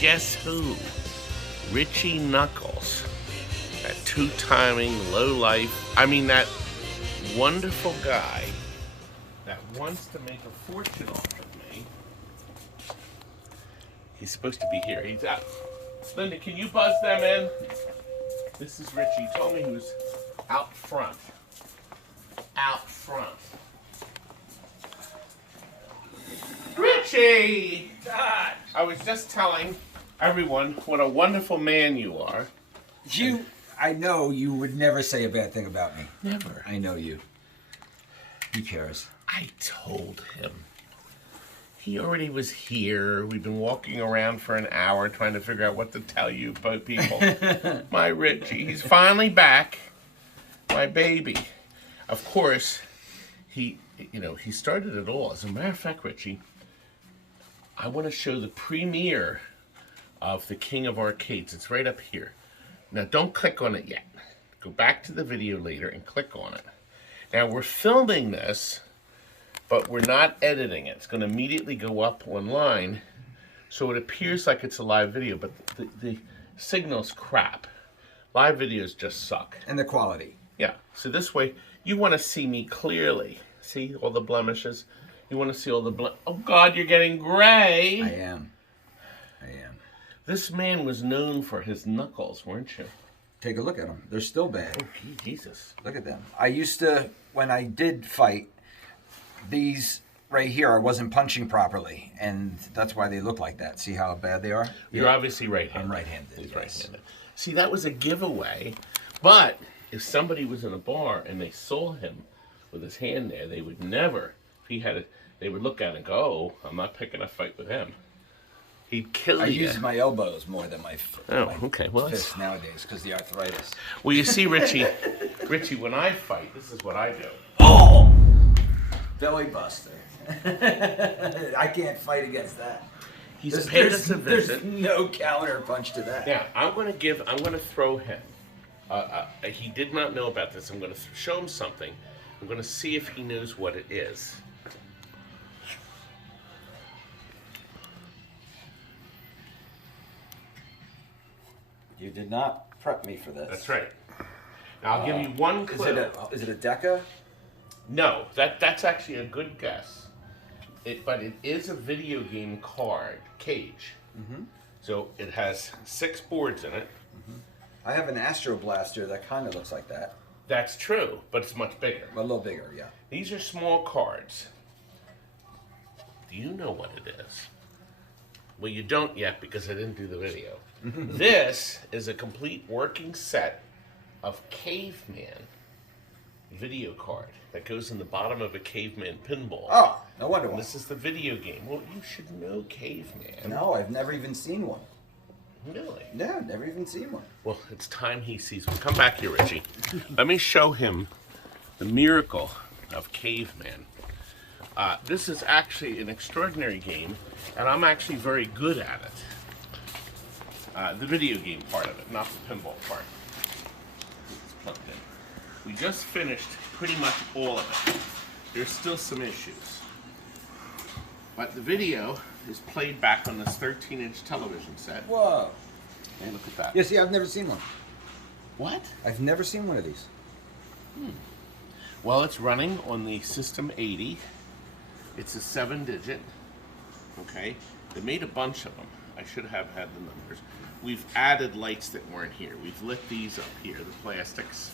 guess who? Richie Knucklez. That two-timing, low-life, that wonderful guy that wants to make a fortune off of me. He's supposed to be here. He's out. Linda, can you buzz them in? This is Richie. He told me he was out front. Out front. Richie! God! I was just telling everyone what a wonderful man you are. I know you would never say a bad thing about me. Never. I know you. Who cares? I told him. He already was here. We've been walking around for an hour trying to figure out what to tell you about people. My Richie, he's finally back. My baby. Of course, he started it all. As a matter of fact, Richie, I want to show the premiere of The King of Arcades. It's right up here. Now, don't click on it yet. Go back to the video later and click on it. Now, we're filming this, but we're not editing it. It's going to immediately go up online, so it appears like it's a live video, but the signal's crap. Live videos just suck. And the quality. Yeah, so this way, you want to see me clearly. See all the blemishes? You want to see all the oh God, you're getting gray. I am. This man was known for his knuckles, weren't you? Take a look at them. They're still bad. Oh, Jesus. Look at them. I used to, when I did fight, these right here, I wasn't punching properly, and that's why they look like that. See how bad they are? You're obviously right-handed. I'm right-handed, He's yes. right-handed. See, that was a giveaway, but if somebody was in a bar and they saw him with his hand there, they would never, they would look at it and go, oh, I'm not picking a fight with him. He'd kill you. I use my elbows more than my fists nowadays because the arthritis. Well, you see, Richie, when I fight, this is what I do. Oh! Belly buster. I can't fight against that. He's paid us a visit. There's no counter punch to that. Now, I'm going to throw him. He did not know about this. I'm going to show him something. I'm going to see if he knows what it is. You did not prep me for this. That's right. Now, I'll give you one clue. Is it a Deca? No, that's actually a good guess. But it is a video game card cage. Mm-hmm. So it has 6 boards in it. Mm-hmm. I have an Astro Blaster that kind of looks like that. That's true, but it's much bigger. A little bigger, yeah. These are small cards. Do you know what it is? Well, you don't yet because I didn't do the video. This is a complete working set of Caveman video card that goes in the bottom of a Caveman pinball. Oh, no wonder why. This is the video game. Well, you should know Caveman. No, I've never even seen one. Really? No, I've never even seen one. Well, it's time he sees one. Come back here, Richie. Let me show him the miracle of Caveman. This is actually an extraordinary game, and I'm actually very good at it. The video game part of it, not the pinball part. It's plugged in. We just finished pretty much all of it. There's still some issues. But the video is played back on this 13-inch television set. Whoa. Hey, look at that. Yeah, see, I've never seen one. What? I've never seen one of these. Well, it's running on the System 80. It's a 7-digit. Okay? They made a bunch of them. I should have had the numbers. We've added lights that weren't here. We've lit these up here, the plastics.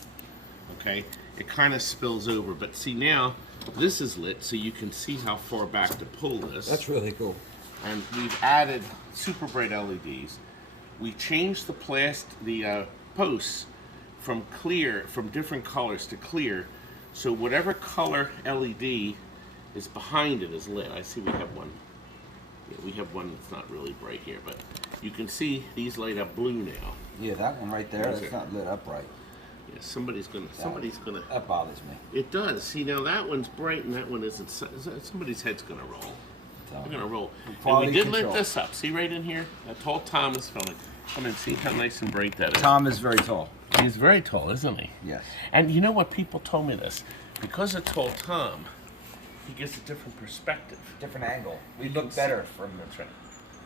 Okay? It kind of spills over, but see now, this is lit so you can see how far back to pull this. That's really cool. And we've added super bright LEDs. We changed the posts from different colors to clear, so whatever color LED is behind it is lit. I see we have one. Yeah, we have one that's not really bright here, but you can see these light up blue now. Yeah, that one right there, that's not lit up right. Yeah, somebody's gonna. That bothers me. It does. See, now that one's bright and that one isn't. Somebody's head's gonna roll. They're gonna roll. And we did lit this up. See right in here? I told Tom is filming. Come and see how nice and bright that is. Tom is very tall. He's very tall, isn't he? Yes. And you know what? People told me this. Because of tall Tom, he gives a different perspective. Different angle. We look better from That's right.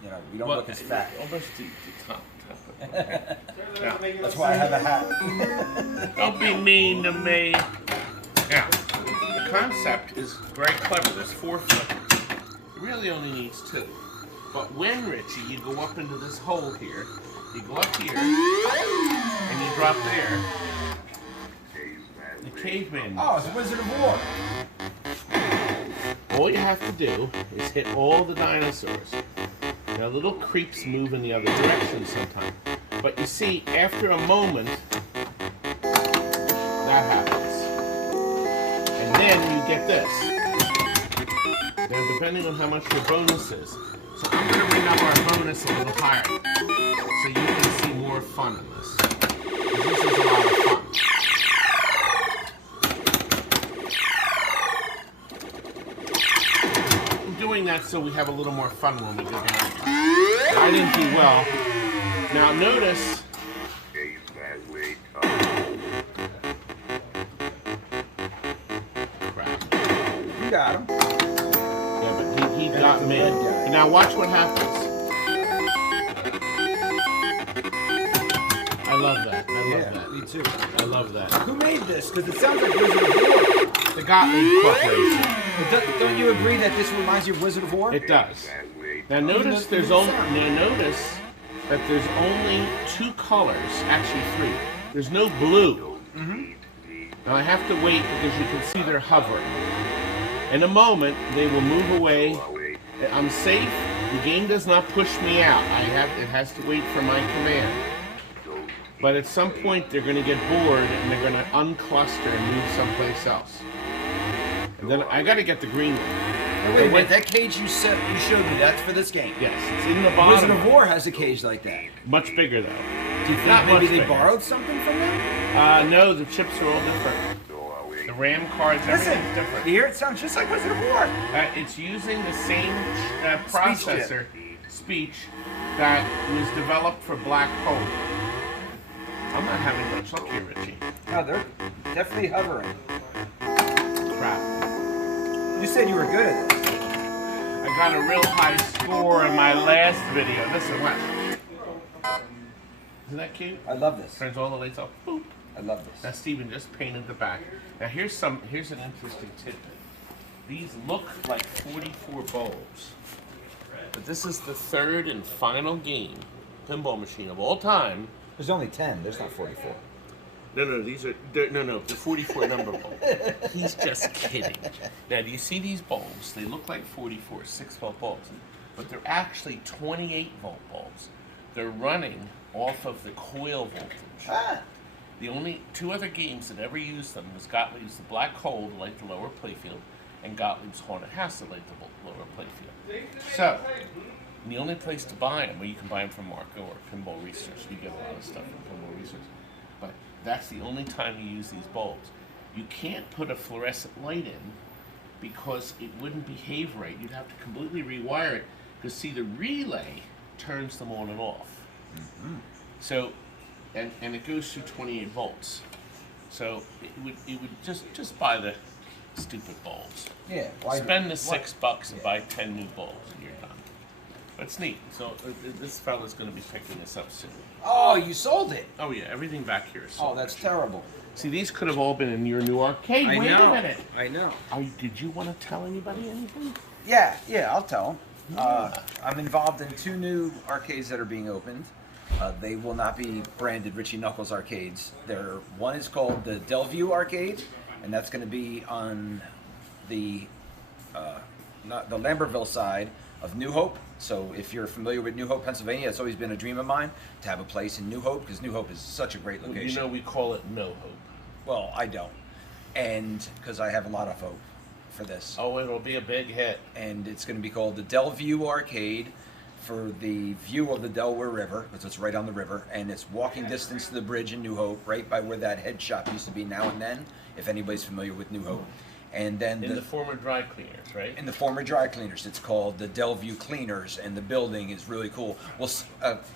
You know, we don't look as fat. Almost the top. Okay. Now, That's why I have a hat. don't be mean to me. Now, the concept is very clever. There's 4 flippers. It really only needs 2. But when, Richie, you go up into this hole here, you go up here, and you drop there, the caveman. Oh, it's a Wizard of War. All you have to do is hit all the dinosaurs. Now, little creeps move in the other direction sometimes. But you see, after a moment, that happens. And then you get this. Now, depending on how much your bonus is. So I'm going to bring up our bonus a little higher. So you can see more fun in this. 'Cause this is a lot of fun. I'm doing that so we have a little more fun when we go down. I didn't do well. Now notice. Crap. You got him. Yeah, but he got me. And now watch what happens. I love that. I love that. Me too. I love that. Who made this? Because it sounds like Wizard of War. The Gottlieb Corporation. But don't you agree that this reminds you of Wizard of War? It does. Now notice there's only that there's only 2 colors, actually 3. There's no blue. Now I have to wait because you can see they're hovering. In a moment, they will move away. I'm safe. The game does not push me out. It has to wait for my command. But at some point, they're going to get bored and they're going to uncluster and move someplace else. And then I got to get the green one. Hey, wait a minute, that cage you showed me, that's for this game. Yes, it's in the bottom. Wizard of War has a cage like that. Much bigger though. Do you think Not maybe much they bigger. borrowed something from them? No, the chips are all different. The RAM cards, everything's different. Here it sounds just like Wizard of War. It's using the same processor, speech, that was developed for Black Hole. I'm not having much luck here, Richie. No, they're definitely hovering. Crap. You said you were good at this. I got a real high score in my last video. Listen, watch. Isn't that cute? I love this. Turns all the lights off. Boop. I love this. Now Steven just painted the back. Now here's an interesting tidbit. These look like 44 bulbs. But this is the 3rd and final game, pinball machine of all time. There's only 10. There's not 44. No, the 44 number bulb. He's just kidding. Now, do you see these bulbs? They look like 44 6-volt bulbs, but they're actually 28-volt bulbs. They're running off of the coil voltage. Ah. The only 2 other games that ever used them was Gottlieb's The Black Hole to light the lower playfield, and Gottlieb's Haunted House to light the lower playfield. So, the only place to buy them, well, you can buy them from Marco or Pinball Research. We get a lot of stuff from Pinball Research. But that's the only time you use these bulbs. You can't put a fluorescent light in because it wouldn't behave right. You'd have to completely rewire it because, see, the relay turns them on and off. So, and it goes through 28 volts. So it would just buy the stupid bulbs. Yeah. Spend the $6 and buy 10 new bulbs and you're done. But it's neat. So this fella's going to be picking this up soon. Oh, you sold it. Oh yeah, everything back here is sold. Oh, that's terrible. See, these could have all been in your new arcade. Wait a minute. I know. Did you want to tell anybody anything? Yeah, I'll tell them. I'm involved in 2 new arcades that are being opened. They will not be branded Richie Knucklez arcades. One is called the Delview Arcade, and that's going to be on the Lambertville side of New Hope. So if you're familiar with New Hope, Pennsylvania, it's always been a dream of mine to have a place in New Hope because New Hope is such a great location. You know, we call it No Hope. Well, I don't, and because I have a lot of hope for this. Oh, it'll be a big hit. And it's going to be called the Delview Arcade for the view of the Delaware River, because it's right on the river, and it's walking distance to the bridge in New Hope, right by where that head shop used to be Now and Then, if anybody's familiar with New Hope. And then in the former dry cleaners, right? In the former dry cleaners. It's called the Delview Cleaners, and the building is really cool. Well,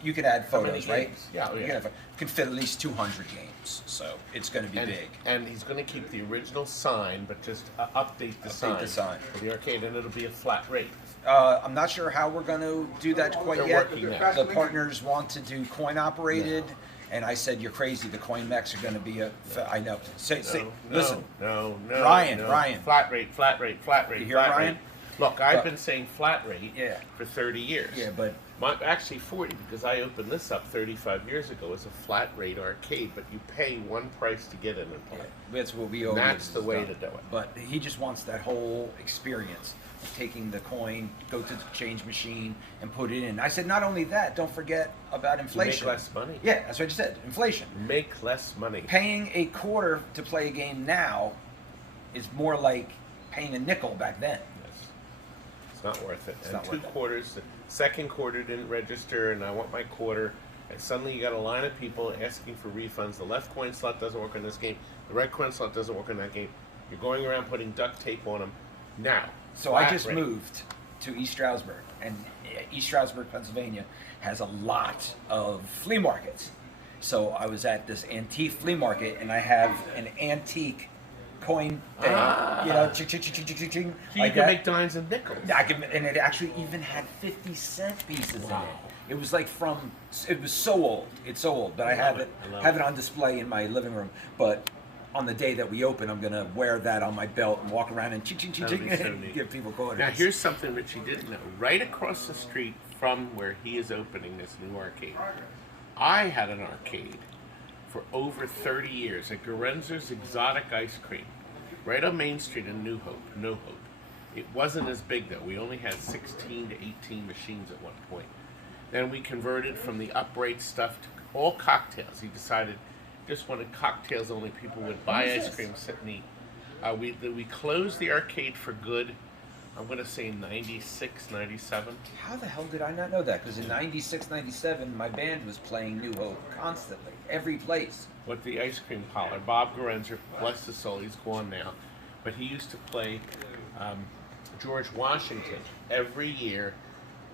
you can add photos, right? Yeah, You can fit at least 200 games, so it's going to be big. And he's going to keep the original sign, but just update the sign for the arcade, and it'll be a flat rate. I'm not sure how we're going to do that quite They're yet. working now. The partners want to do coin operated, and I said, "You're crazy. The coin mechs are going to be I know. Listen, No. Ryan. Flat rate. You hear flat Ryan? rate. Look, I've been saying flat rate Yeah. for 30 years. Yeah, but Actually 40, because I opened this up 35 years ago as a flat rate arcade, but you pay one price to get in and play. that's what we And always that's the way done. to do it. But he just wants that whole experience of taking the coin, go to the change machine, and put it in. I said, not only that, don't forget about inflation. Make less money. Yeah, that's what you said. Inflation. Make less money. Paying a quarter to play a game now is more like paying a nickel back then. Yes. It's not worth it. It's And not two worth it. quarters, the second quarter didn't register, and I want my quarter. And suddenly you got a line of people asking for refunds. The left coin slot doesn't work on this game. The right coin slot doesn't work on that game. You're going around putting duct tape on them. Now, So I flat just rate. moved to East Stroudsburg, and East Stroudsburg, Pennsylvania, has a lot of flea markets. So I was at this antique flea market, and I have an antique coin thing, ching, ching, ching, ching, ching, ching, So you like can that. make dimes and nickels. And it actually even had 50-cent pieces Wow. in it. It was like it was so old. It's so old, but I have it I love have it. it on display in my living room. But on the day that we open, I'm gonna wear that on my belt and walk around and ching, ching, ching, That'd ching, be so and neat. give people quarters. Now here's something Richie didn't know. Right across the street from where he is opening this new arcade, I had an arcade for over 30 years at Garenzer's Exotic Ice Cream, right on Main Street in New Hope. It wasn't as big though. We only had 16 to 18 machines at one point. Then we converted from the upright stuff to all cocktails. He decided just wanted cocktails only. People would buy When was ice this? cream, sit and eat. We closed the arcade for good. I'm going to say 96, 97. How the hell did I not know that? Because in 96, 97, my band was playing New Hope constantly, every place. With the ice cream parlor. Bob Garenzer, bless his soul, he's gone now. But he used to play George Washington every year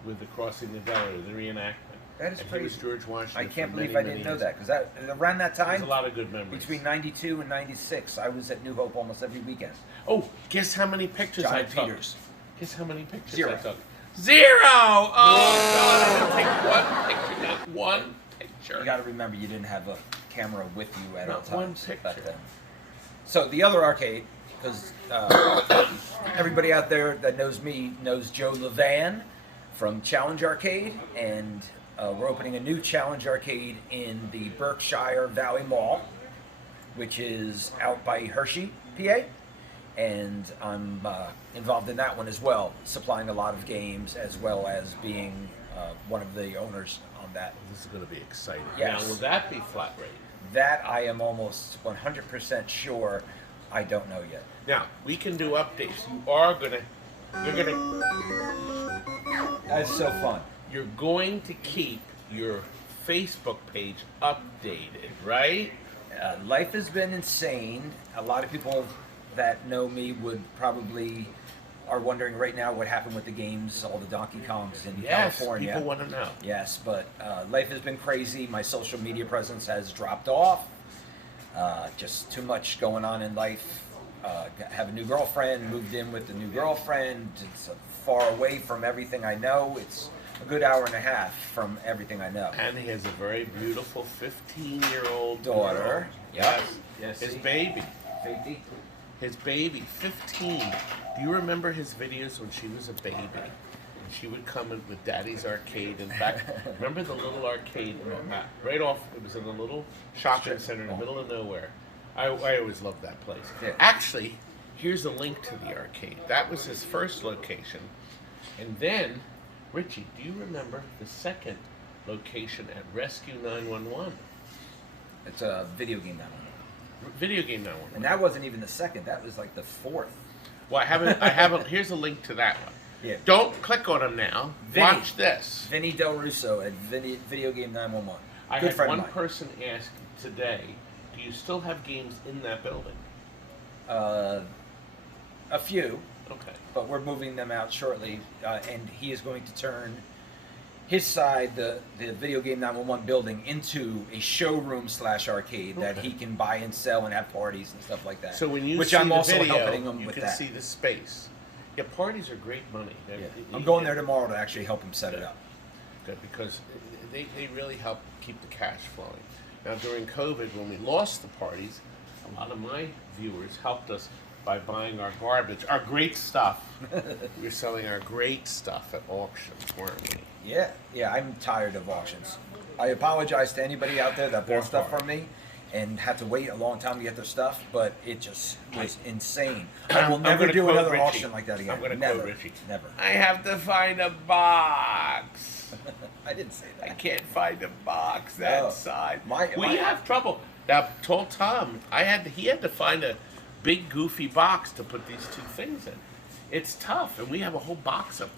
with the Crossing the Delaware, the reenactment. That is and crazy. He was George Washington. I can't for believe many, I didn't many know years. that. Because around that There's time, a lot of good memories. between 92 and 96, I was at New Hope almost every weekend. Oh, guess how many pictures Johnny I took? Peters. Guess how many pictures Zero. I took? 0! Oh, God, I didn't take one picture, not one picture. You got to remember, you didn't have a camera with you at all Not one times back picture. then. So the other arcade, because everybody out there that knows me knows Joe Levan from Challenge Arcade, and we're opening a new Challenge Arcade in the Berkshire Valley Mall, which is out by Hershey, PA. And I'm involved in that one as well, supplying a lot of games as well as being one of the owners on that. This is going to be exciting. Yes. Now, will that be flat rate? That I am almost 100% sure. I don't know yet. Now, we can do updates. You're going to keep your Facebook page updated, right? Life has been insane. A lot of people that know me would probably are wondering right now what happened with the games, all the Donkey Kongs in Yes, California. people want to know. Yes, but life has been crazy. My social media presence has dropped off. Just too much going on in life. Have a new girlfriend, moved in with a new girlfriend. It's far away from everything I know. It's a good hour and a half from everything I know. And he has a very beautiful 15-year-old Daughter. girl. Yep. Yes. His see? baby. Baby. His baby, 15. Do you remember his videos when she was a baby? And she would come in with Daddy's Arcade. In fact, remember the little arcade right off? It was in a little shopping center in the middle of nowhere. I always loved that place. Yeah. Actually, here's a link to the arcade. That was his first location. And then, Richie, do you remember the second location at Rescue 911? It's a video game now. Video game 911. And that wasn't even the second. That was like the fourth. Well, I haven't, here's a link to that one. Yeah. Don't click on him now. Vinny. Watch this. Vinny Del Russo at Video Game 911. I Good had friend one of mine. person ask today, do you still have games in that building? A few, Okay. but we're moving them out shortly, and he is going to turn his side, the Video Game 911 building, into a showroom / arcade that Okay. he can buy and sell and have parties and stuff like that. So when you which see I'm the also video, helping him you with can that. see the space. Yeah, parties are great money. I'm going there tomorrow to actually help him set it up. Good, because they really help keep the cash flowing. Now, during COVID, when we lost the parties, a lot of my viewers helped us by buying our garbage, our great stuff. We were selling our great stuff at auctions, weren't we? Yeah, I'm tired of auctions. I apologize to anybody out there that bought stuff from me and had to wait a long time to get their stuff, but it just was insane. I will never do another auction like that again. I'm going to quote Richie. Never. I have to find a box. I didn't say that. I can't find a box that size. We have trouble. Now, told Tom, he had to find a big goofy box to put these two things in. It's tough, and we have a whole box of.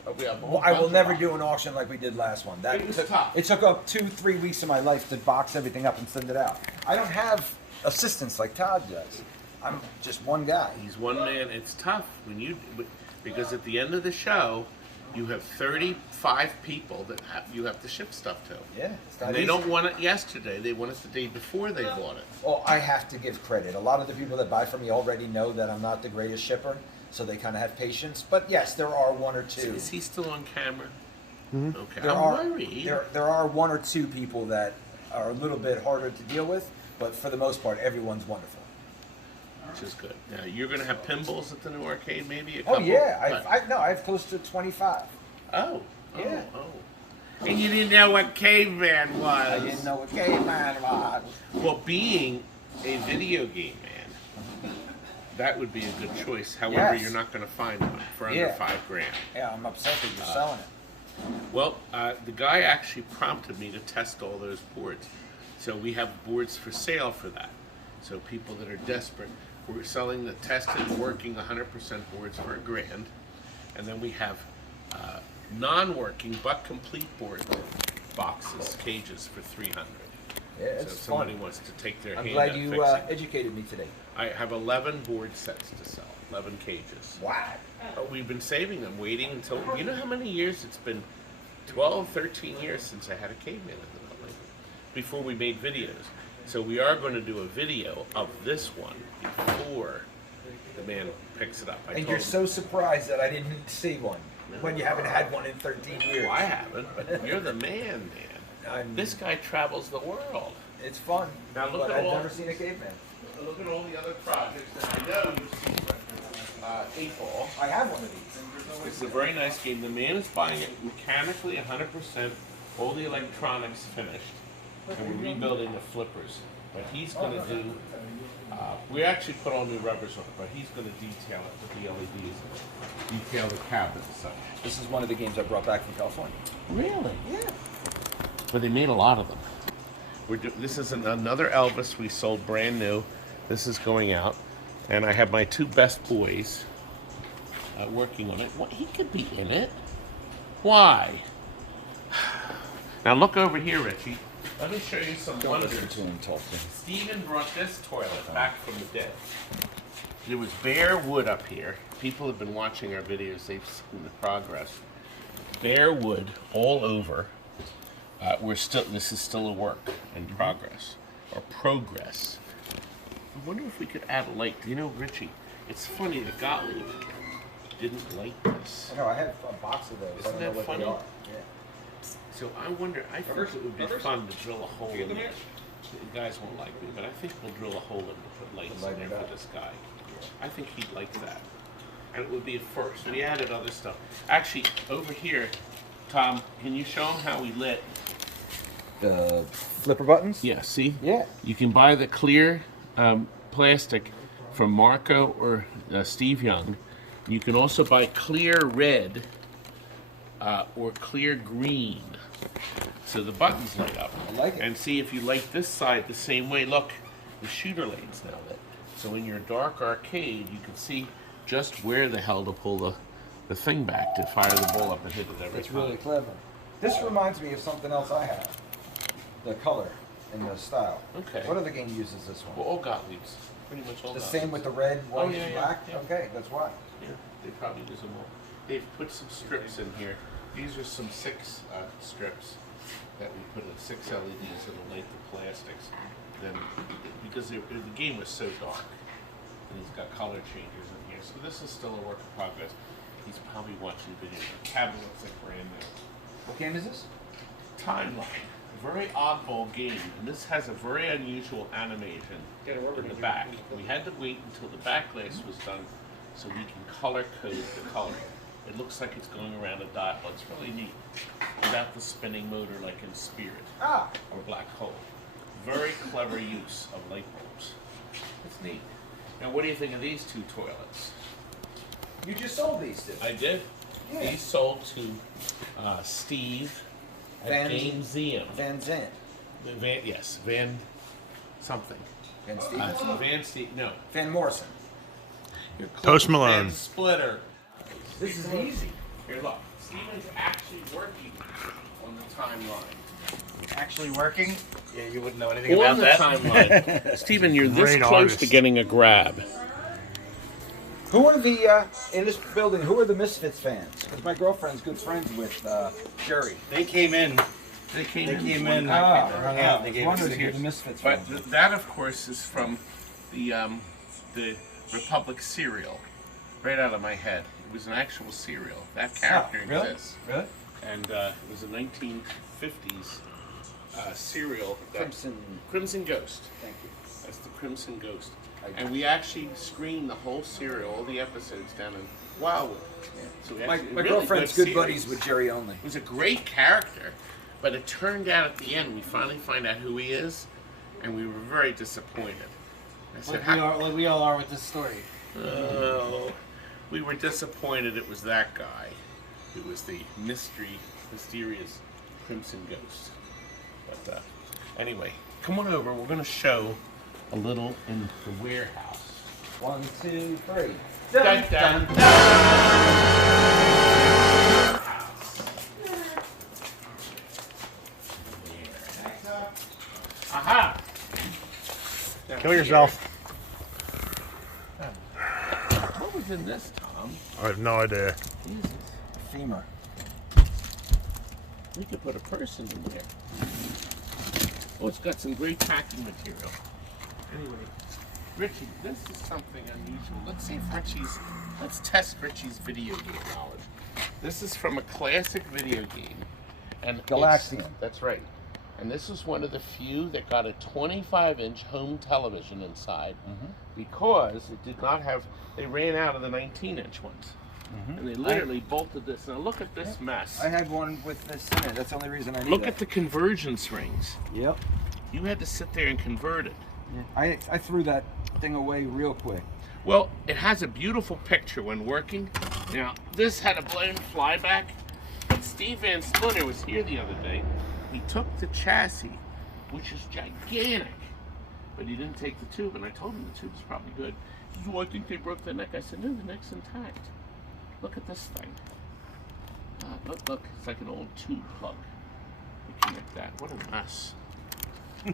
I will never do an auction like we did last one. It was tough. It took up 2-3 weeks of my life to box everything up and send it out. I don't have assistants like Todd does. I'm just one guy. He's one man. It's tough because at the end of the show, you have 35 people that you have to ship stuff to. Yeah, it's not and they easy. don't want it yesterday. They want it the day before they bought it. Well, I have to give credit. A lot of the people that buy from me already know that I'm not the greatest shipper, so they kind of have patience. But yes, there are one or two. Is he still on camera? Mm-hmm. Okay. I'm worried. There are one or two people that are a little bit harder to deal with, but for the most part, everyone's wonderful. Which is good. Now, you're going to have pinballs at the new arcade, maybe? A Oh couple? yeah, I have close to 25. Oh. Yeah. Oh. And you didn't know what Caveman was. I didn't know what Caveman was. Well, being a video game man, that would be a good choice. However, Yes. you're not going to find one for under $5 grand. Yeah, I'm upset that you're selling it. Well, the guy actually prompted me to test all those boards. So we have boards for sale for that. So people that are desperate, we're selling the tested, working 100% boards for $1 grand. And then we have non-working but complete board boxes, cages for $300. Yeah, it's so if somebody fun. wants to take their I'm hand glad at you fixing. educated me today. I have 11 board sets to sell, 11 cages. Wow. We've been saving them, waiting until, you know how many years it's been? 12, 13 years since I had a Caveman in the building, before we made videos. So we are going to do a video of this one before the man picks it up. And you're so surprised that I didn't see one when you haven't had one in 13 years. Well, I haven't, but you're the man. This guy travels the world. It's fun. Now look but at I've all. never seen a caveman. Look at all the other projects that I know you've seen. 8-ball. I have one of these. It's a very nice game. The man is buying it mechanically 100%, all the electronics finished, and we're rebuilding the flippers. But he's going to do, we actually put all new rubbers on it, but he's going to detail it with the LEDs and detail the cabinet and such. This is one of the games I brought back from California. Really? Yeah. But they made a lot of them. This is another Elvis we sold brand new. This is going out. And I have my two best boys working on it. He could be in it. Why? Now look over here, Richie. Let me show you some wonders. Steven brought this toilet back from the dead. There was bare wood up here. People have been watching our videos. They've seen the progress. Bare wood all over. This is still a work in progress, or progress. I wonder if we could add a light. You know, Richie, it's funny that Gottlieb didn't like this. I know, I have a box of those. Isn't I don't know that what funny? they are. Yeah. So I wonder, I think it would be fun to drill a hole in there. The guys won't like me, but I think we'll drill a hole in to put lights in there for this guy. I think he'd like that. And it would be a first. We added other stuff. Actually, over here, Tom, can you show him how we lit? The flipper buttons? Yeah, see? Yeah. You can buy the clear plastic from Marco or Steve Young. You can also buy clear red or clear green. So the buttons light up. I like it. And see if you light this side the same way. Look, the shooter lane's now lit. So in your dark arcade, you can see just where the hell to pull the thing back to fire the ball up and hit it every It's time. really clever. This reminds me of something else I have. The color and the style. Okay. What other game uses this one? Well, all Gottlieb's. Pretty much all The Gottlieb's. same with the red, white, yeah, and yeah, black? yeah. Okay, that's why. Yeah, they probably use them all. They've put some strips in here. These are some 6 strips that we put in 6 LEDs that'll light the plastics. Then, because the game was so dark, and it's got color changers in here. So this is still a work in progress. He's probably watching video. The cabinet looks like brand new. What game is this? Timeline. A very oddball game, and this has a very unusual animation in the back. We had to wait until the back glass was done so we can color code the color. It looks like it's going around a dial. It's really neat. Without the spinning motor like in Spirit or Black Hole. Very clever use of light bulbs. It's neat. Now, what do you think of these two toilets? You just sold these two. I did. Yeah. These sold to Steve at Gameseum. Van Zandt. Van something. Van Stevenson? Van Steve, no. Van Morrison. Post Malone. Van Splitter. This is easy. Here, look. Steven's actually working on the timeline. Actually working? Yeah, you wouldn't know anything On about the that. timeline. Steven, you're this Great close artist. to getting a grab. Who are the, in this building, who are the Misfits fans? Because my girlfriend's good friends with Sherry. They came in. They came They in. came one in. night. Hung out. They gave us Wonders who tickets. the Misfits But fans. that, of course, is from the Republic cereal. Right out of my head. It was an actual cereal. That character really? exists. Really? And it was a 1950s cereal. Crimson Ghost. Thank you. That's the Crimson Ghost. And we actually screened the whole serial, all the episodes down in Wildwood. Yeah. So we My actually- my really girlfriend's good series. buddies with Jerry Only. It was a great character, but it turned out at the end we finally find out who he is, and we were very disappointed. I said, Like we all are with this story. "Oh, we were disappointed it was that guy. It was the mysterious Crimson Ghost." But anyway, come on over. We're going to show a little in the warehouse. 1, 2, 3. Dun, dun, dun. Aha! Kill yourself. What was in this, Tom? I have no idea. Jesus. Femur. We could put a person in there. Oh, it's got some great packing material. Anyway, Richie, this is something unusual. Let's see if let's test Richie's video game knowledge. This is from a classic video game. And Galaxian. That's right. And this is one of the few that got a 25-inch home television inside because it did not have, they ran out of the 19-inch ones. And they literally bolted this. Now look at this mess. I had one with this in it. That's the only reason I need Look that. at the convergence rings. Yep. You had to sit there and convert it. Yeah. I threw that thing away real quick. Well, it has a beautiful picture when working. Now, this had a blown flyback, but Steve Van Splitter was here the other day. He took the chassis, which is gigantic, but he didn't take the tube, and I told him the tube's probably good. He said, "Well, I think they broke the neck." I said, "No, the neck's intact. Look at this thing. Look, it's like an old tube plug. Looking at that, what a mess."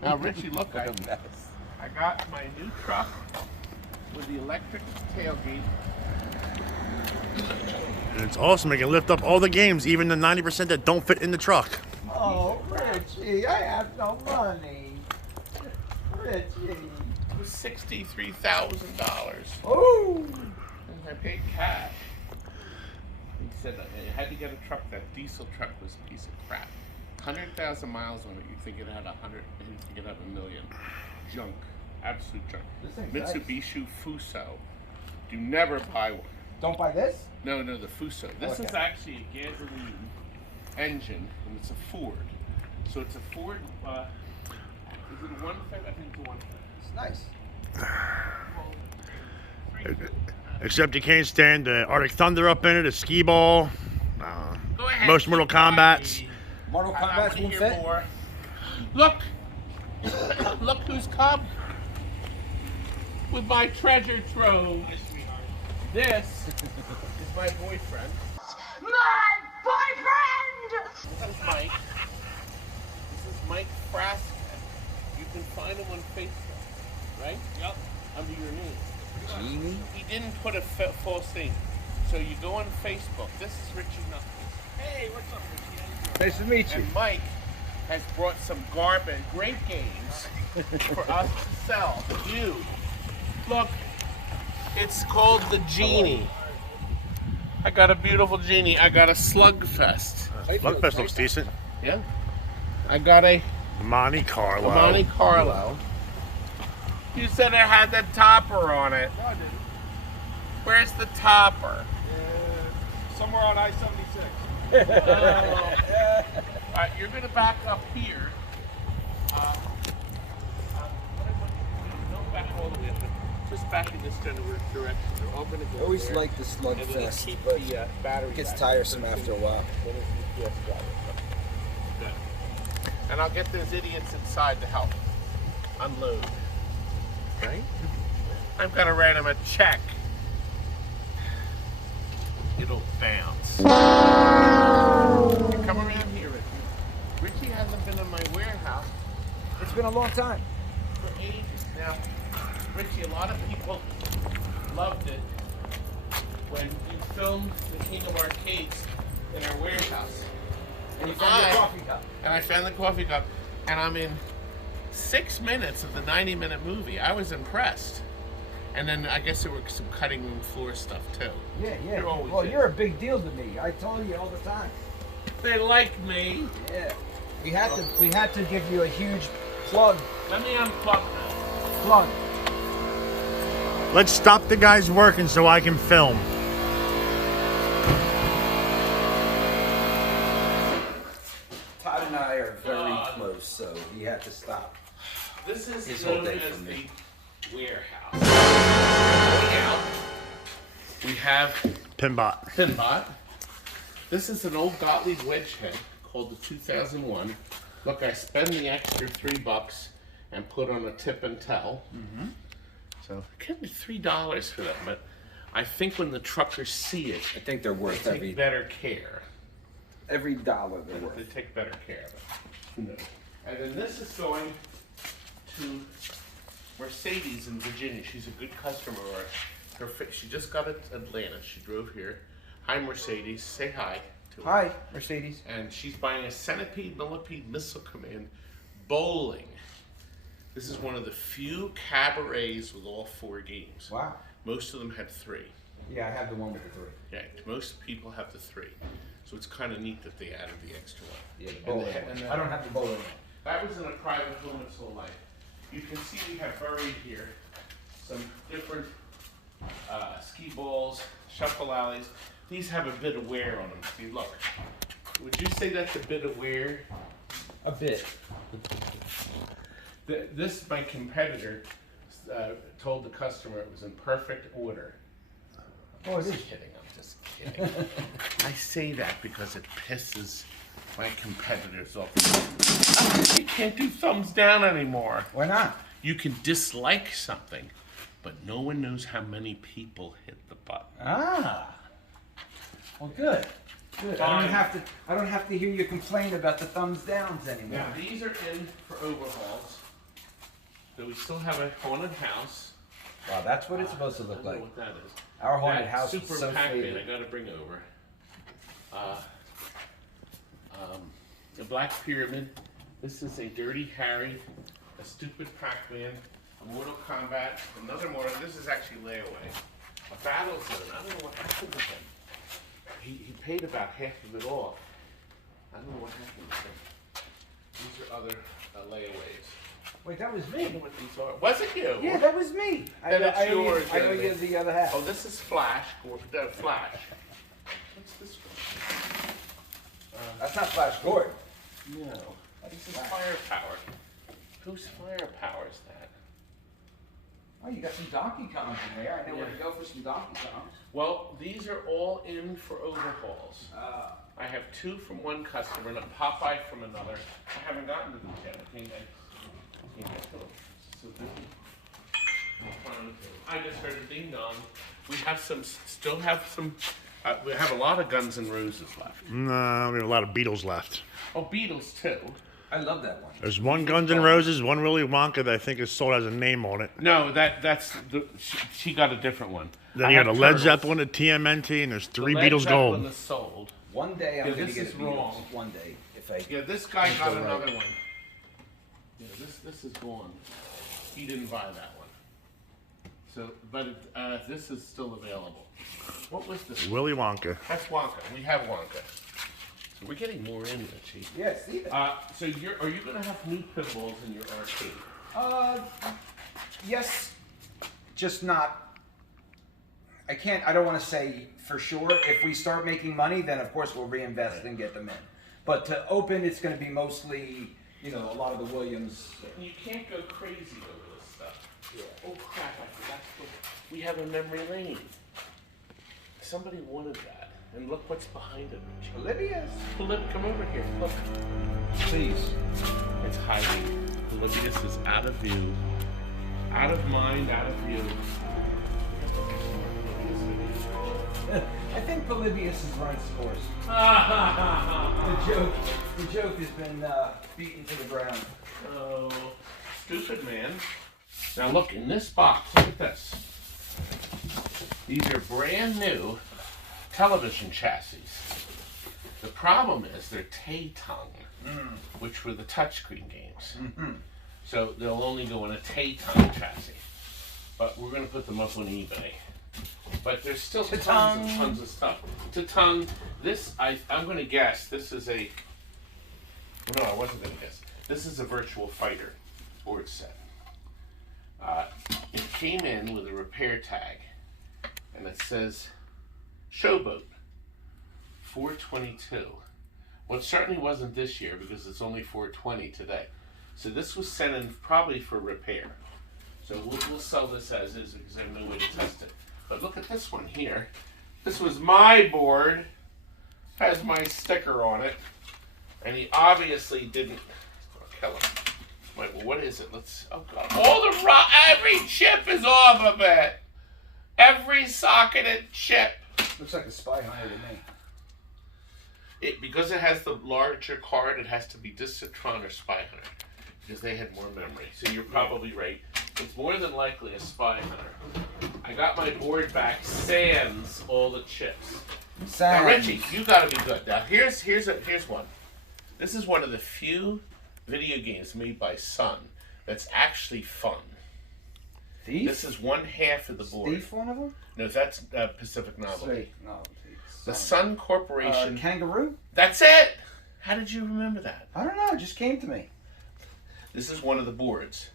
Now, Richie, look, I got my new truck with the electric tailgate. And it's awesome. It can lift up all the games, even the 90% that don't fit in the truck. Oh, Richie, I have no money. Richie. It was $63,000. Oh. And I paid cash. He said I had to get a truck. That diesel truck was a piece of crap. 100,000 miles on it. You think it had 100? You think it had 1,000,000? Junk, absolute junk. This thing's Mitsubishi Fuso. Do never buy one. Don't buy this? No, the Fuso. This is actually a gasoline engine, and it's a Ford. So it's a Ford. Is it a 150? I think it's a 150. It's nice. Except you can't stand the Arctic Thunder up in it, a skee ball, Go ahead. most Mortal Kombats. Mortal I Kombat wanna won't hear fit? more. Look! Look who's come with my treasure trove. This is my boyfriend. My boyfriend! This is Mike. This is Mike Frasca. You can find him on Facebook, right? Yep. Under your name. Genie? He didn't put a full thing. So you go on Facebook. This is Richie Knucklez. Hey, what's up, Richie? How you doing? Nice to meet you. And Mike has brought some great games for us to sell to you. Look, it's called the Genie. I got a beautiful genie. I got a Slugfest. Slugfest looks decent. Yeah. I got a Monte Carlo. Monte Carlo. You said it had the topper on it. No, I didn't. Where's the topper? Somewhere on I-76. Alright, you're gonna back up here. What I want you to do, don't back all the way up, just back in this general direction. They're all gonna go Always there. like the And then Slugfest, keep but the battery it gets back. tiresome after a while. Yes, got it. Good. And I'll get those idiots inside to help unload. Right? I'm gonna write them a check. It'll bounce. You come around here, Richie. Richie hasn't been in my warehouse It's been a long time. for ages now. Richie, a lot of people loved it when you filmed the King of Arcades in our warehouse. And you found your coffee cup. And I found the coffee cup, and I'm in 6 minutes of the 90-minute movie. I was impressed. And then I guess there were some cutting room floor stuff too. Yeah, yeah. You're always Well, in. you're a big deal to me. I told you all the time. They like me. Yeah. We had to give you a huge plug. Let me unplug that. Plug. Let's stop the guys working so I can film. Todd and I are very close, so he had to stop. This is His whole known day as for me. the warehouse. Going out, we have Pinbot. Pinbot. This is an old Gottlieb wedge head called the 2001. Look, I spend the extra $3 and put on a tip and tell. So it could be $3 for them, but I think when the truckers see it, I think they're they worth take better care. every dollar they're They worth. take better care of it. Who knows? And then this is going to Mercedes in Virginia. She's a good customer of ours. She just got to Atlanta. She drove here. Hi, Mercedes. Say hi to her. Hi, Mercedes. And she's buying a Centipede Millipede Missile Command bowling. This is one of the few cabarets with all 4 games. Wow. Most of them had 3. Yeah, I have the one with the 3. Yeah, most people have the 3. So it's kind of neat that they added the extra one. Yeah, the And bowling the- one. and the- I don't have the bowling one. That was in a private home its whole life. You can see we have buried here some different ski balls, shuffle alleys. These have a bit of wear on them. See, look. Would you say that's a bit of wear? A bit. This, my competitor, told the customer it was in perfect order. Oh, it is. Kidding, I'm just kidding. I say that because it pisses my competitors off. You can't do thumbs down anymore. Why not? You can dislike something, but no one knows how many people hit the button. Ah. Well, good. Good. I Fine. don't have to hear you complain about the thumbs downs anymore. Now these are in for overhauls. So we still have a haunted house. Wow, that's what it's supposed to I look don't know like. what that is. Our haunted That house is Super so Pac-Man I faded. gotta bring over. The Black Pyramid. This is a Dirty Harry, a Stupid Pac-Man, a Mortal Kombat, another Mortal. This is actually layaway. A Battle Zone. I don't know what happened to him. He paid about half of it off. I don't know what happened to him. These are other layaways. Wait, that was I don't know me. what these are. Was it you? Yeah, that was me. Then it's yours, I owe then. you the other half. Oh, this is Flash. Flash. What's this one? That's not Flash Gordon. No. This is Firepower. Whose Firepower is that? Oh, you got some Donkey Kongs in there. I know where to go for some Donkey Kongs. Well, these are all in for overhauls. I have 2 from one customer and a Popeye from another. I haven't gotten to them yet. I can't get to them. So I just heard a ding dong. We have some, still have some, we have a lot of Guns N' Roses left. No, we have a lot of Beatles left. Oh, Beatles too. I love that one. There's one Guns N' Roses, one Willy Wonka that I think is sold as a name on it. No, that's she got a different one. Then I you got a have Led Turtles. Zeppelin, a TMNT, and there's The 3 Led Beatles Zeppelin gold. is sold. One day I'm Yeah, gonna this get is a Beatles. wrong. One day, if I. Yeah, this guy got Right. another one. Yeah, this is gone. He didn't buy that one. So, but this is still available. What was this? Willy Wonka. That's Wonka. We have Wonka. So we're getting more in, Richie. Yeah, see that. So are you going to have new pinballs in your arcade? Yes, just not. I don't want to say for sure. If we start making money, then of course we'll reinvest and get them in. But to open, it's going to be mostly, a lot of the Williams. You can't go crazy over this stuff. Yeah. Oh crap! I forgot we have a memory lane. Somebody wanted that, and look what's behind it, Richie. Olivia's. Come over here. Look. Please. It's hiding. Polybius is out of view. Out of mind, out of view. I think Polybius has run its course. The joke has been beaten to the ground. Oh, stupid man. Now look, in this box, look at this. These are brand new television chassis. The problem is they're Tay-Tongue, which were the touchscreen games. So they'll only go in a Tay-Tongue chassis. But we're going to put them up on eBay. But there's still tons and tons of stuff. Tay-Tongue, this, I'm going to guess, this is a... No, I wasn't going to guess. This is a Virtual Fighter board set. It came in with a repair tag. And it says, Showboat, 422. Well, it certainly wasn't this year because it's only 420 today. So this was sent in probably for repair. So we'll sell this as is because I have no way to test it. But look at this one here. This was my board. Has my sticker on it. And he obviously didn't. I'll kill him. Wait, well, what is it? Let's. Oh God! Every chip is off of it. Every socketed chip. Looks like a Spy Hunter to me. Because it has the larger card, it has to be Discitron or Spy Hunter because they had more memory. So you're probably right. It's more than likely a Spy Hunter. I got my board back, sans all the chips. Now, Richie, you got to be good. Now, here's one. This is one of the few video games made by Sun that's actually fun. Thief? This is one half of the board. Thief, one of them? No, that's Pacific Novelty. Novelty. The Sun Corporation. Kangaroo? That's it! How did you remember that? I don't know, it just came to me. This is one of the boards.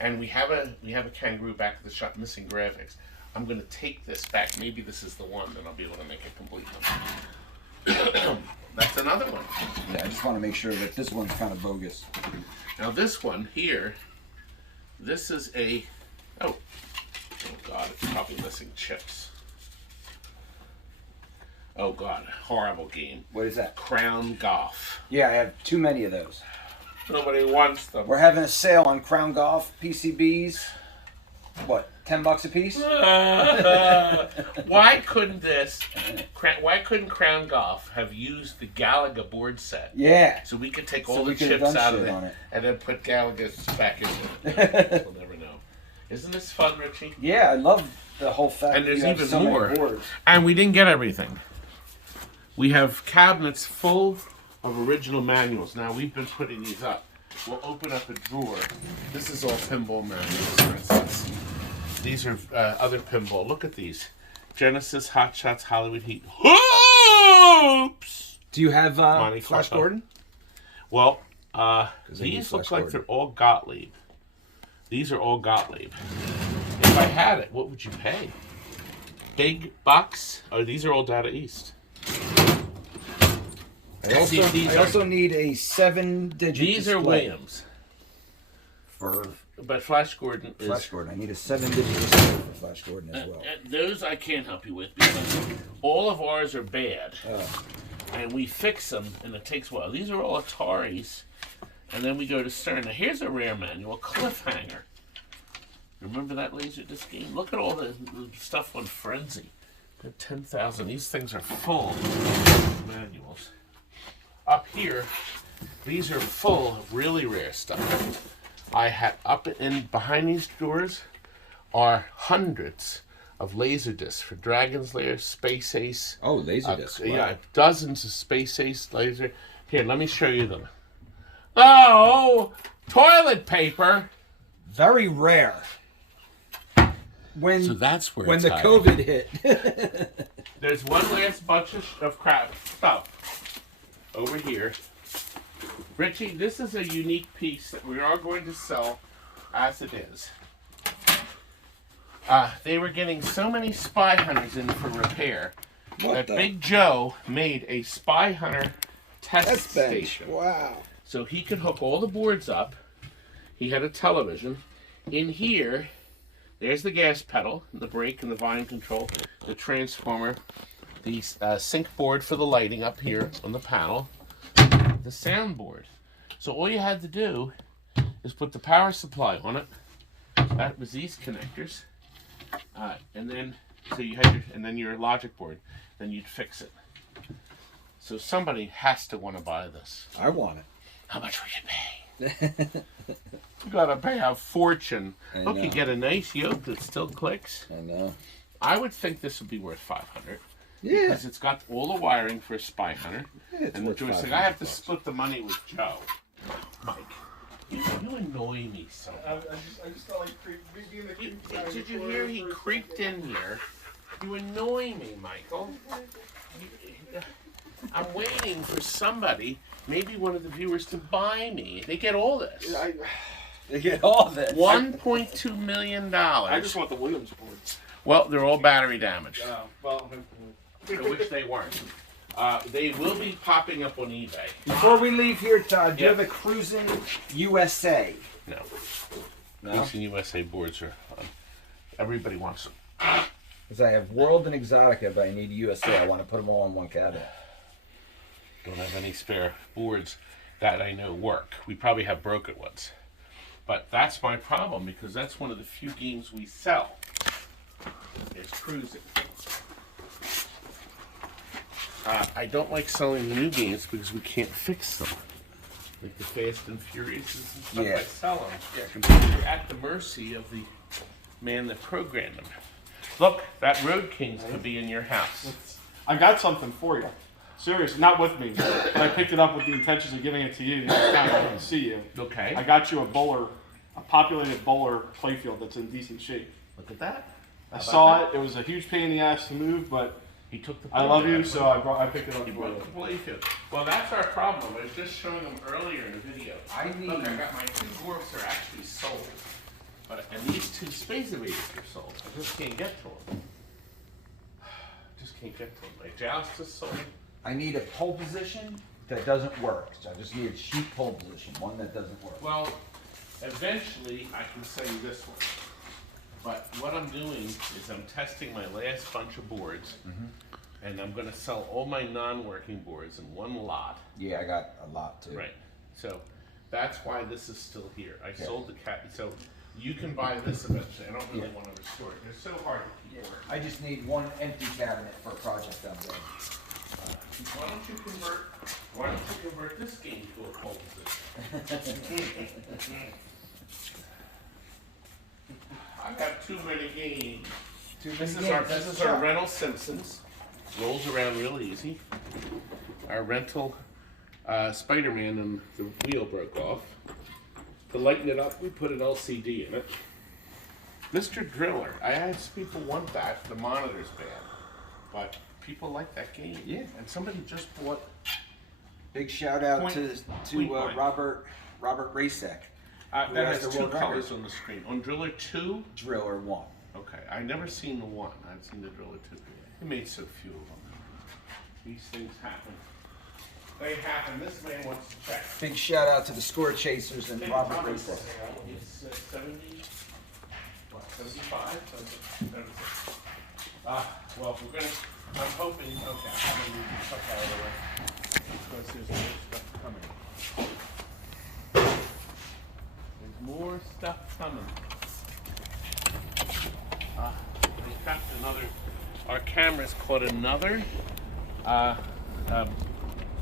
And we have a kangaroo back at the shop missing graphics. I'm going to take this back. Maybe this is the one, then I'll be able to make a complete one. That's another one. Yeah, I just want to make sure that this one's kind of bogus. Now this one here, this is a... Oh God, it's probably missing chips. Oh God, horrible game. What is that? Crown Golf. Yeah, I have too many of those. Nobody wants them. We're having a sale on Crown Golf PCBs. What, $10 a piece? Why couldn't Crown Golf have used the Galaga board set? Yeah. So we could take So all we the could have chips done out of shit it, on it. and then put Galaga's back in it. We'll never know. Isn't this fun, Richie? Yeah, I love the whole fact And that there's you have even so more. many boards. And we didn't get everything. We have cabinets full of original manuals. Now we've been putting these up. We'll open up a drawer. This is all pinball manuals, for instance. These are other pinball. Look at these. Genesis, Hot Shots, Hollywood Heat. Hoops! Do you have Monty Flash Papa. Gordon? Well, I need these look Flash like Gordon. they're all Gottlieb. These are all Gottlieb. If I had it, what would you pay? Big bucks? Oh, these are all Data East. I also need a 7-digit These are display Williams. for But Flash Gordon is... Flash Gordon. I need a 7-digit display for Flash Gordon as well. Those I can't help you with because all of ours are bad. And we fix them, and it takes a while. These are all Ataris. And then we go to Stern. Now, here's a rare manual, Cliffhanger. Remember that Laserdisc game? Look at all the stuff on Frenzy. 10,000. These things are full of manuals. Up here, these are full of really rare stuff. I had up in behind these doors are hundreds of Laserdiscs for Dragon's Lair, Space Ace. Oh, Laserdisc. Wow. Yeah, dozens of Space Ace laser. Here, let me show you them. Oh, toilet paper. Very rare. when So that's where when it's the hiding. COVID hit. There's one last bunch of crap stuff over here. Richie, this is a unique piece that we are going to sell as it is. They were getting so many spy hunters in for repair that Big Joe made a spy hunter test station. Wow. So he could hook all the boards up. He had a television. In here, there's the gas pedal, the brake and the volume control, the transformer, the sync board for the lighting up here on the panel, the sound board. So all you had to do is put the power supply on it. That was these connectors. And then so you had your logic board. Then you'd fix it. So somebody has to want to buy this. I want it. How much will you pay? You gotta pay a fortune. Look, you get a nice yoke that still clicks. I know. I would think this would be worth $500. Yeah. Because it's got all the wiring for a spy hunter. It's And the worth joystick. $500. I have to split the money with Joe. Mike, you annoy me so much. I just felt like being the creep guy. Did you hear he creeped in here? You annoy me, Michael. I'm waiting for somebody, maybe one of the viewers, to buy me. They get all this. They get all this. $1.2 million. I just want the Williams boards. Well, they're all battery damaged. Well, I wish they weren't. They will be popping up on eBay. Before we leave here, Todd, do you Yeah. have a Cruising USA? No. No? Cruising USA boards are everybody wants them. Because I have World and Exotica, but I need USA. I want to put them all in one cabinet. Don't have any spare boards that I know work. We probably have broken ones. But that's my problem because that's one of the few games we sell. Is Cruising. I don't like selling the new games because we can't fix them. Like the Fast and Furious and stuff. Yeah. I sell them. You're at the mercy of the man that programmed them. Look, that Road Kings could be in your house. I got something for you. Serious, not with me, but I picked it up with the intentions of giving it to you next time I can see you. Okay. I got you a populated bowler playfield that's in decent shape. Look at that. I saw it. It was a huge pain in the ass to move, but He took the. I love you, program. so I picked it up He for brought you. the playfield. Well, that's our problem. I was just showing them earlier in the video. Look, I got my two dwarfs are actually sold, and these two Space Invaders are sold. I just can't get to them. Just can't get to them. My Joust is sold. I need a pole position that doesn't work. So I just need a sheet pole position, one that doesn't work. Well, eventually I can sell you this one. But what I'm doing is I'm testing my last bunch of boards, and I'm going to sell all my non-working boards in one lot. Yeah, I got a lot too. Right. So that's why this is still here. I sold the cat. So you can buy this eventually. I don't really want to restore it. They're so hard to keep. I just need one empty cabinet for a project I'm doing. Why don't you convert this game to a pole position? I have too many games. This is our rental Simpsons. Rolls around real easy. Our rental Spider-Man and the wheel broke off. To lighten it up, we put an LCD in it. Mr. Driller. I asked people want that. The monitor's bad. But people like that game. Yeah. And somebody just bought. Big shout out Point to blank. Robert Rasek. That has has the two world colors record. on the screen. On Driller 2, Driller 1. okay, I never seen the 1. I've seen the Driller 2. He made so few of them. These things happen. They happen. This man wants to check. Big shout out to the Score Chasers and Robert Robert Rasek. It's 70, what, 75? Well, we're going to, I'm hoping, okay, I'm going to move the truck out of the way. Because there's more stuff coming. There's more stuff coming. They got another, our cameras caught another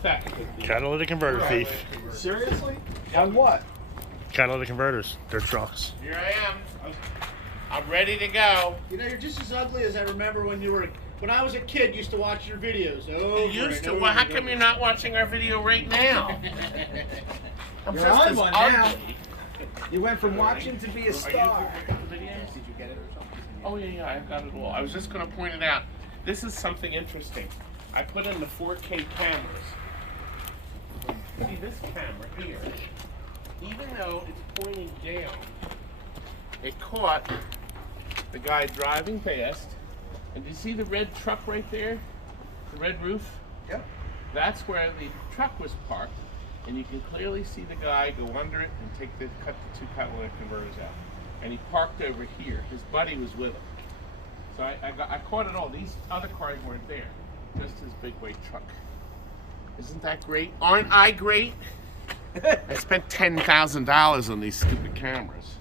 theft. Catalytic converter thief. Seriously? On what? Catalytic converters. They're trucks. Here I am. I'm ready to go. You know, you're just as ugly as I remember when I was a kid, used to watch your videos. You used to. Well, how come you're not watching our video right now? I'm You're just on as one now. ugly. You went from watching to be a star. Did you get it or something? Oh yeah, I've got it all. I was just going to point it out. This is something interesting. I put in the 4K cameras. See this camera here, even though it's pointing down, it caught the guy driving past. And do you see the red truck right there? The red roof? Yep. That's where the truck was parked. And you can clearly see the guy go under it and cut the two catalytic converters out. And he parked over here. His buddy was with him. So I caught it all. These other cars weren't there. Just his big white truck. Isn't that great? Aren't I great? I spent $10,000 on these stupid cameras.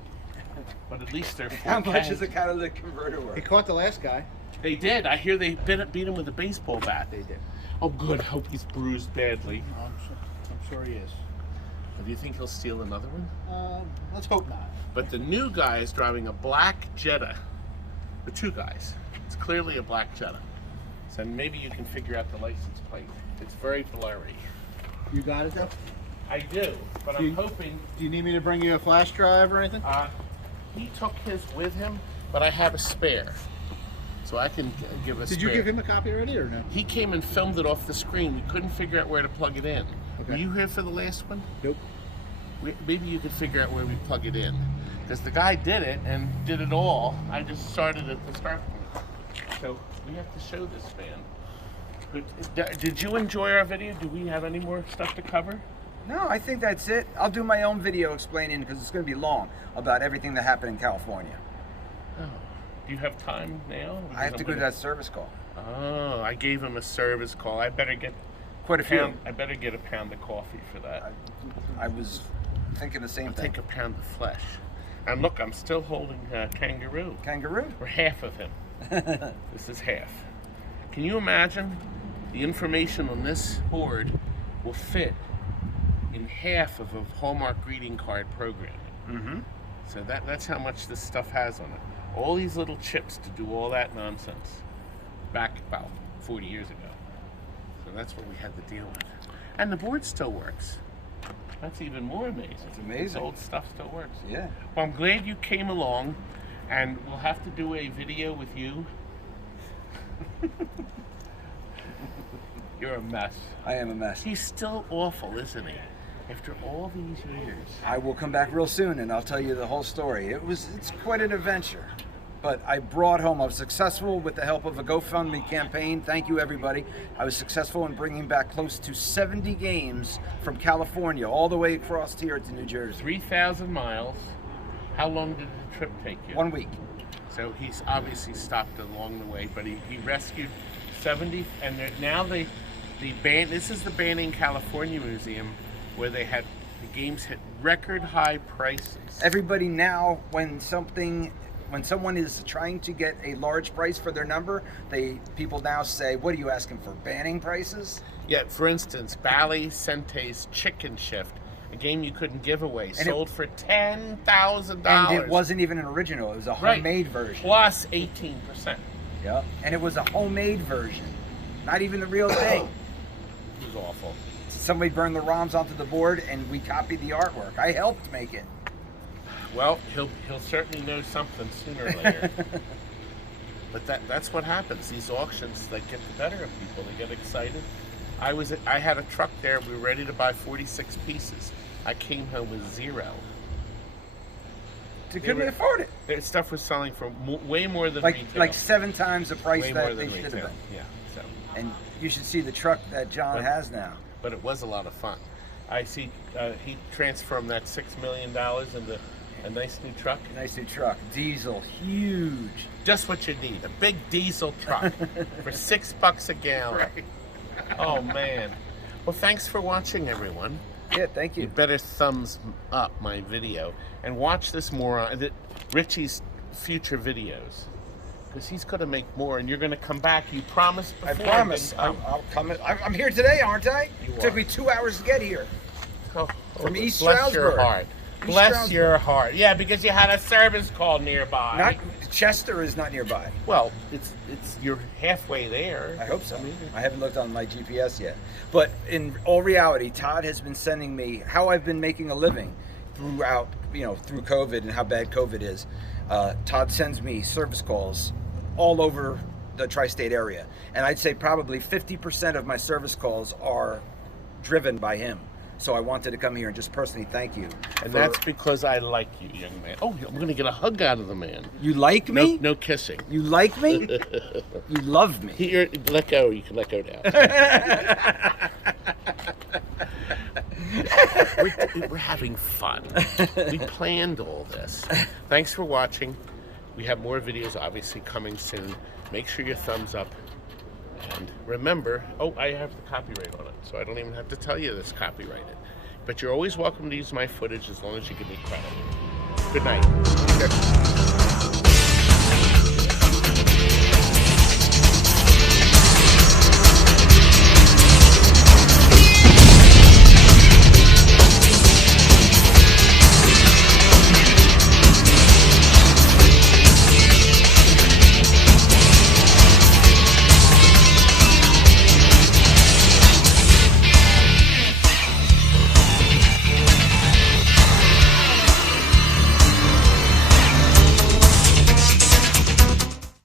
But at least they're 4K. How much is a catalytic converter He worth? caught the last guy. They did. I hear they beat him with a baseball bat. They did. Oh, good. Hope he's bruised badly. I'm sure he is. Do you think he'll steal another one? Let's hope not. But the new guy is driving a black Jetta. The two guys. It's clearly a black Jetta. So maybe you can figure out the license plate. It's very blurry. You got it though? I do, but I'm hoping. Do you need me to bring you a flash drive or anything? He took his with him, but I have a spare. So I can give a spare. Did you give him a copy already or no? He came and filmed it off the screen. We couldn't figure out where to plug it in. Okay. Were you here for the last one? Nope. Maybe you could figure out where we plug it in. Because the guy did it and did it all. I just started at the start point. So we have to show this man. But did you enjoy our video? Do we have any more stuff to cover? No, I think that's it. I'll do my own video explaining, because it's going to be long, about everything that happened in California. Oh. Do you have time now? I have to go to that service call. Oh, I gave him a service call. I better get Quite a few. I better get a pound of coffee for that. I was thinking the same I'll thing. take a pound of flesh. And look, I'm still holding Kangaroo. Kangaroo? Or half of him. This is half. Can you imagine the information on this board will fit in half of a Hallmark greeting card programming? Mm-hmm. So that's how much this stuff has on it. All these little chips to do all that nonsense back about 40 years ago. So that's what we had to deal with. And the board still works. That's even more amazing. It's amazing. This old stuff still works. Yeah. Well, I'm glad you came along, and we'll have to do a video with you. You're a mess. I am a mess. He's still awful, isn't he? After all these years. I will come back real soon and I'll tell you the whole story. It's quite an adventure. But I brought home, I was successful with the help of a GoFundMe campaign. Thank you, everybody. I was successful in bringing back close to 70 games from California all the way across here to New Jersey. 3,000 miles. How long did the trip take you? 1 week. So he's obviously stopped along the way, but he rescued 70, and now the this is the Banning California Museum, where they had the games hit record high prices. Everybody now, when someone is trying to get a large price for their number, people now say, what are you asking for, banning prices? Yeah, for instance, Bally Sente's Chicken Shift, a game you couldn't give away, sold for $10,000. And it wasn't even an original, it was a homemade version. Plus 18%. Yeah, and it was a homemade version, not even the real thing. It was awful. Somebody burned the ROMs onto the board and we copied the artwork. I helped make it. Well, he'll certainly know something sooner or later. But that's what happens. These auctions, they get the better of people. They get excited. I had a truck there. We were ready to buy 46 pieces. I came home with 0. They couldn't afford it. Their stuff was selling for way more than retail. Like 7 times the price way more that they than should have retail. been. Yeah. So. And you should see the truck that John has now. But it was a lot of fun. I see he transformed that $6 million into a nice new truck. Nice new truck. Diesel. Huge. Just what you need. A big diesel truck for $6 a gallon. Right. Oh, man. Well, thanks for watching, everyone. Yeah, thank you. You better thumbs up my video and watch this more, Richie's future videos. Because he's going to make more, and you're going to come back. You promised before. I promise. I'll come. I'm here today, aren't I? It took me 2 hours to get here. From East Bless your Stroudsburg. heart. Bless your heart. Yeah, because you had a service call nearby. Not Chester is not nearby. Well, it's you're halfway there. I hope so. I haven't looked on my GPS yet. But in all reality, Todd has been sending me how I've been making a living throughout, through COVID and how bad COVID is. Todd sends me service calls all over the tri-state area, and I'd say probably 50% of my service calls are driven by him. So I wanted to come here and just personally thank you. And that's because I like you, young man. Oh, I'm going to get a hug out of the man. You like me? No kissing. You like me? You love me. Here, let go. You can let go now. We're having fun. We planned all this. Thanks for watching. We have more videos obviously coming soon. Make sure your thumbs up. And remember, oh, I have the copyright on it, so I don't even have to tell you this copyrighted. But you're always welcome to use my footage as long as you give me credit. Good night.